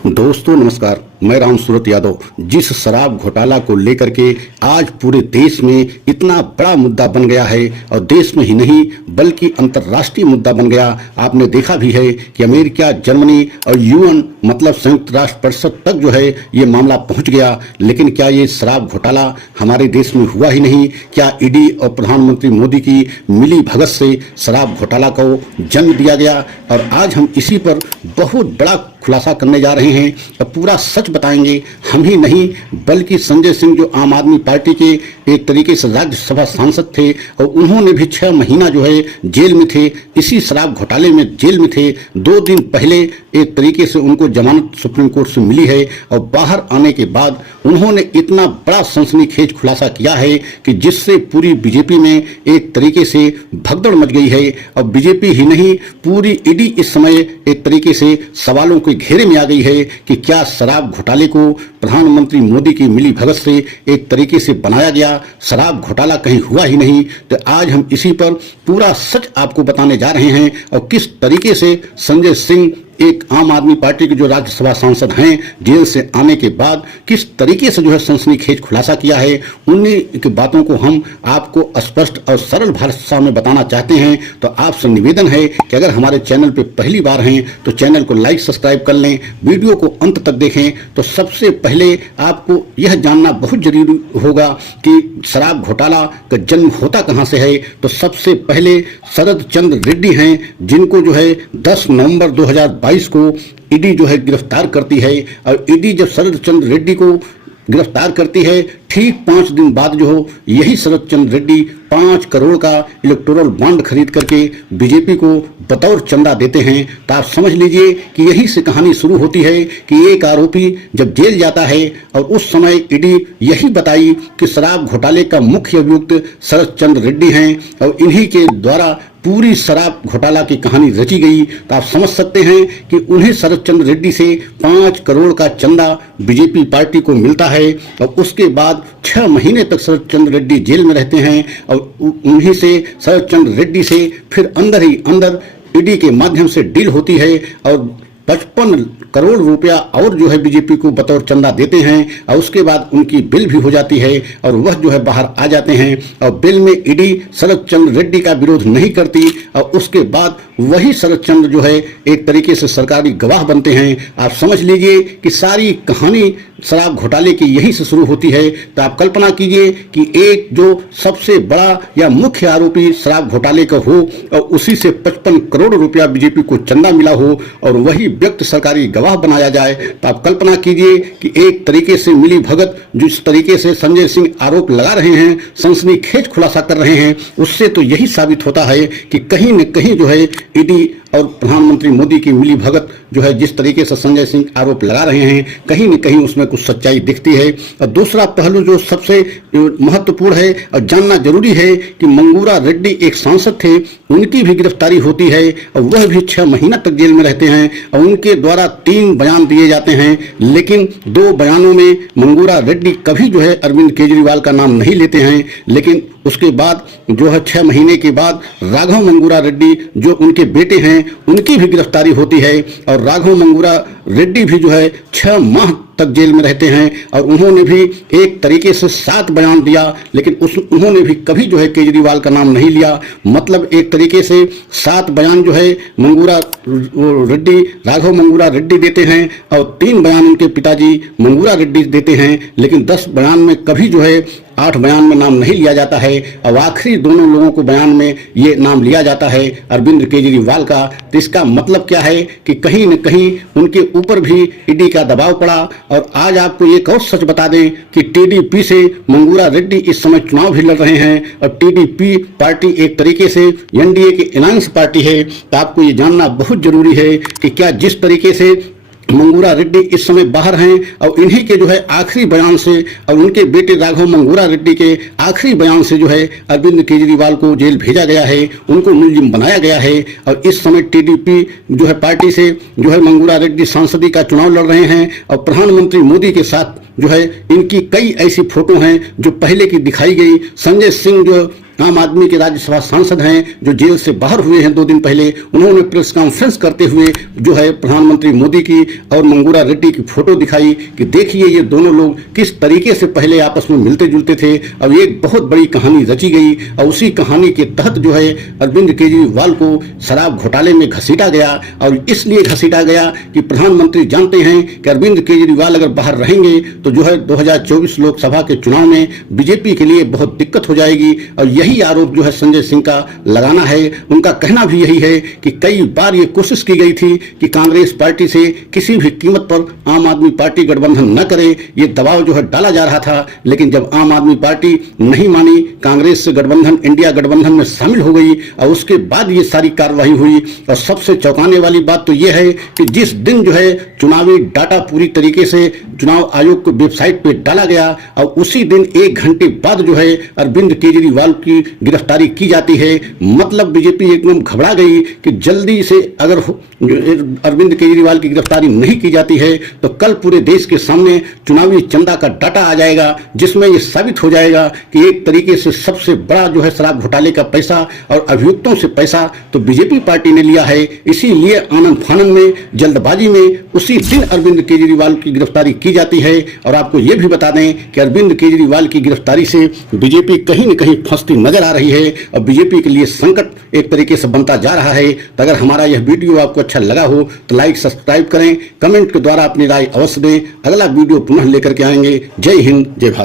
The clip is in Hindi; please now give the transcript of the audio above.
दोस्तों नमस्कार, मैं राम सूरत यादव। जिस शराब घोटाला को लेकर के आज पूरे देश में इतना बड़ा मुद्दा बन गया है और देश में ही नहीं बल्कि अंतर्राष्ट्रीय मुद्दा बन गया, आपने देखा भी है कि अमेरिका, जर्मनी और यूएन मतलब संयुक्त राष्ट्र परिषद तक जो है ये मामला पहुंच गया। लेकिन क्या ये शराब घोटाला हमारे देश में हुआ ही नहीं? क्या ईडी और प्रधानमंत्री मोदी की मिली भगत से शराब घोटाला को जन्म दिया गया? और आज हम इसी पर बहुत बड़ा खुलासा करने जा रहे हैं और पूरा सच बताएंगे। हम ही नहीं बल्कि संजय सिंह जो आम आदमी पार्टी के एक तरीके से राज्यसभा सांसद थे और उन्होंने भी 6 महीना जो है जेल में थे, इसी शराब घोटाले में जेल में थे। 2 दिन पहले एक तरीके से उनको जमानत सुप्रीम कोर्ट से मिली है और बाहर आने के बाद उन्होंने इतना बड़ा सनसनीखेज खुलासा किया है कि जिससे पूरी बीजेपी में एक तरीके से भगदड़ मच गई है। और बीजेपी ही नहीं पूरी ईडी इस समय एक तरीके से सवालों के घेरे में आ गई है कि क्या शराब घोटाले को प्रधानमंत्री मोदी की मिली भगत से एक तरीके से बनाया गया, शराब घोटाला कहीं हुआ ही नहीं। तो आज हम इसी पर पूरा सच आपको बताने जा रहे हैं और किस तरीके से संजय सिंह एक आम आदमी पार्टी के जो राज्यसभा सांसद हैं जेल से आने के बाद किस तरीके से जो है सनसनीखेज खुलासा किया है, उन्हीं की बातों को हम आपको स्पष्ट और सरल भाषा में बताना चाहते हैं। तो आपसे निवेदन है कि अगर हमारे चैनल पे पहली बार हैं तो चैनल को लाइक सब्सक्राइब कर लें, वीडियो को अंत तक देखें। तो सबसे पहले आपको यह जानना बहुत जरूरी होगा कि शराब घोटाला का जन्म होता कहां से है। तो सबसे पहले शरद चंद्र रेड्डी हैं, जिनको जो है 10 नवंबर 2022 को ईडी जो है गिरफ्तार करती है। और ईडी जब शरद चंद्र रेड्डी को गिरफ्तार करती है, ठीक 5 दिन बाद जो हो यही शरद चंद्र रेड्डी 5 करोड़ का इलेक्टोरल बॉन्ड खरीद करके बीजेपी को बतौर चंदा देते हैं। तो आप समझ लीजिए कि यही से कहानी शुरू होती है कि एक आरोपी जब जेल जाता है और उस समय ईडी यही बताई कि शराब घोटाले का मुख्य अभियुक्त शरद चंद्र रेड्डी हैं और इन्हीं के द्वारा पूरी शराब घोटाला की कहानी रची गई। तो आप समझ सकते हैं कि उन्हें शरद चंद्र रेड्डी से 5 करोड़ का चंदा बीजेपी पार्टी को मिलता है और उसके बाद 6 महीने तक शरद चंद्र रेड्डी जेल में रहते हैं। और उन्हीं से शरद चंद्र रेड्डी से फिर अंदर ही अंदर ईडी के माध्यम से डील होती है और 55 करोड़ रुपया और जो है बीजेपी को बतौर चंदा देते हैं। और उसके बाद उनकी बिल भी हो जाती है और वह जो है बाहर आ जाते हैं। और बिल में ईडी शरद चंद्र रेड्डी का विरोध नहीं करती और उसके बाद वही शरद चंद्र जो है एक तरीके से सरकारी गवाह बनते हैं। आप समझ लीजिए कि सारी कहानी शराब घोटाले की यही से शुरू होती है। तो आप कल्पना कीजिए कि एक जो सबसे बड़ा या मुख्य आरोपी शराब घोटाले का हो और उसी से 55 करोड़ रुपया बीजेपी को चंदा मिला हो और वही व्यक्ति सरकारी गवाह बनाया जाए। तो आप कल्पना कीजिए कि एक तरीके से मिली भगत जिस तरीके से संजय सिंह आरोप लगा रहे हैं, सनसनीखेज खुलासा कर रहे हैं, उससे तो यही साबित होता है कि कहीं न कहीं जो है ईडी और प्रधानमंत्री मोदी की मिली भगत जो है जिस तरीके से संजय सिंह आरोप लगा रहे हैं, कहीं न कहीं उसमें कुछ सच्चाई दिखती है। और दूसरा पहलू जो सबसे महत्वपूर्ण है और जानना जरूरी है कि मंगूरा रेड्डी एक सांसद थे, उनकी भी गिरफ्तारी होती है और वह भी 6 महीना तक जेल में रहते हैं और उनके द्वारा 3 बयान दिए जाते हैं। लेकिन 2 बयानों में मंगूरा रेड्डी कभी जो है अरविंद केजरीवाल का नाम नहीं लेते हैं। लेकिन उसके बाद जो है 6 महीने के बाद राघव मंगूरा रेड्डी जो उनके बेटे हैं उनकी भी गिरफ्तारी होती है और राघव मंगूरा रेड्डी भी जो है 6 माह तक जेल में रहते हैं और उन्होंने भी एक तरीके से 7 बयान दिया। लेकिन उन्होंने भी कभी जो है केजरीवाल का नाम नहीं लिया। मतलब एक तरीके से 7 बयान जो है मंगूरा रेड्डी, राघव मंगूरा रेड्डी देते हैं और 3 बयान उनके पिताजी मंगूरा रेड्डी देते हैं। लेकिन 10 बयान में कभी जो है 8 बयान में नाम नहीं लिया जाता है और आखिरी दोनों लोगों को बयान में ये नाम लिया जाता है अरविंद केजरीवाल का। तो इसका मतलब क्या है कि कहीं न कहीं उनके ऊपर भी ईडी का दबाव पड़ा। और आज आपको एक और सच बता दें कि टीडीपी से मंगूरा रेड्डी इस समय चुनाव भी लड़ रहे हैं और टीडीपी पार्टी एक तरीके से एनडीए की अलायंस पार्टी है। तो आपको ये जानना बहुत जरूरी है कि क्या जिस तरीके से मंगूरा रेड्डी इस समय बाहर हैं और इन्हीं के जो है आखिरी बयान से और उनके बेटे राघव मंगूरा रेड्डी के आखिरी बयान से जो है अरविंद केजरीवाल को जेल भेजा गया है, उनको मुलजिम बनाया गया है। और इस समय टीडीपी जो है पार्टी से जो है मंगूरा रेड्डी सांसदी का चुनाव लड़ रहे हैं और प्रधानमंत्री मोदी के साथ जो है इनकी कई ऐसी फोटो हैं जो पहले की दिखाई गई। संजय सिंह जो आम आदमी के राज्यसभा सांसद हैं जो जेल से बाहर हुए हैं 2 दिन पहले, उन्होंने प्रेस कॉन्फ्रेंस करते हुए जो है प्रधानमंत्री मोदी की और मंगूरा रेड्डी की फोटो दिखाई कि देखिए ये दोनों लोग किस तरीके से पहले आपस में मिलते जुलते थे। अब एक बहुत बड़ी कहानी रची गई और उसी कहानी के तहत जो है अरविंद केजरीवाल को शराब घोटाले में घसीटा गया। और इसलिए घसीटा गया कि प्रधानमंत्री जानते हैं कि अरविंद केजरीवाल अगर बाहर रहेंगे तो जो है 2024 लोकसभा के चुनाव में बीजेपी के लिए बहुत दिक्कत हो जाएगी। और यही आरोप जो है संजय सिंह का लगाना है। उनका कहना भी यही है कि कई बार ये कोशिश की गई थी कि कांग्रेस पार्टी से किसी भी कीमत पर आम आदमी पार्टी गठबंधन न करे, ये दबाव जो है डाला जा रहा था। लेकिन जब आम आदमी पार्टी नहीं मानी, कांग्रेस से गठबंधन इंडिया गठबंधन में शामिल हो गई और उसके बाद ये सारी कार्रवाई हुई। और सबसे चौंकाने वाली बात तो ये है कि जिस दिन जो है चुनावी डाटा पूरी तरीके से चुनाव आयोग की वेबसाइट पे डाला गया और उसी दिन 1 घंटे बाद जो है अरविंद केजरीवाल की गिरफ्तारी की जाती है। मतलब बीजेपी एकदम घबरा गई कि जल्दी से अगर अरविंद केजरीवाल की गिरफ्तारी नहीं की जाती है तो कल पूरे देश के सामने चुनावी चंदा का डाटा आ जाएगा, जिसमें यह साबित हो जाएगा कि एक तरीके से सबसे बड़ा जो है शराब घोटाले का पैसा और अभियुक्तों से पैसा तो बीजेपी पार्टी ने लिया है। इसीलिए आनंद फानन में जल्दबाजी में उसी दिन अरविंद केजरीवाल की गिरफ्तारी की जाती है। और आपको यह भी बता दें कि अरविंद केजरीवाल की गिरफ्तारी से बीजेपी कहीं न कहीं फंसती नजर आ रही है और बीजेपी के लिए संकट एक तरीके से बनता जा रहा है। तो अगर हमारा यह वीडियो आपको अच्छा लगा हो तो लाइक सब्सक्राइब करें, कमेंट के द्वारा अपनी राय अवश्य दें। अगला वीडियो पुनः लेकर के आएंगे। जय हिंद, जय भारत।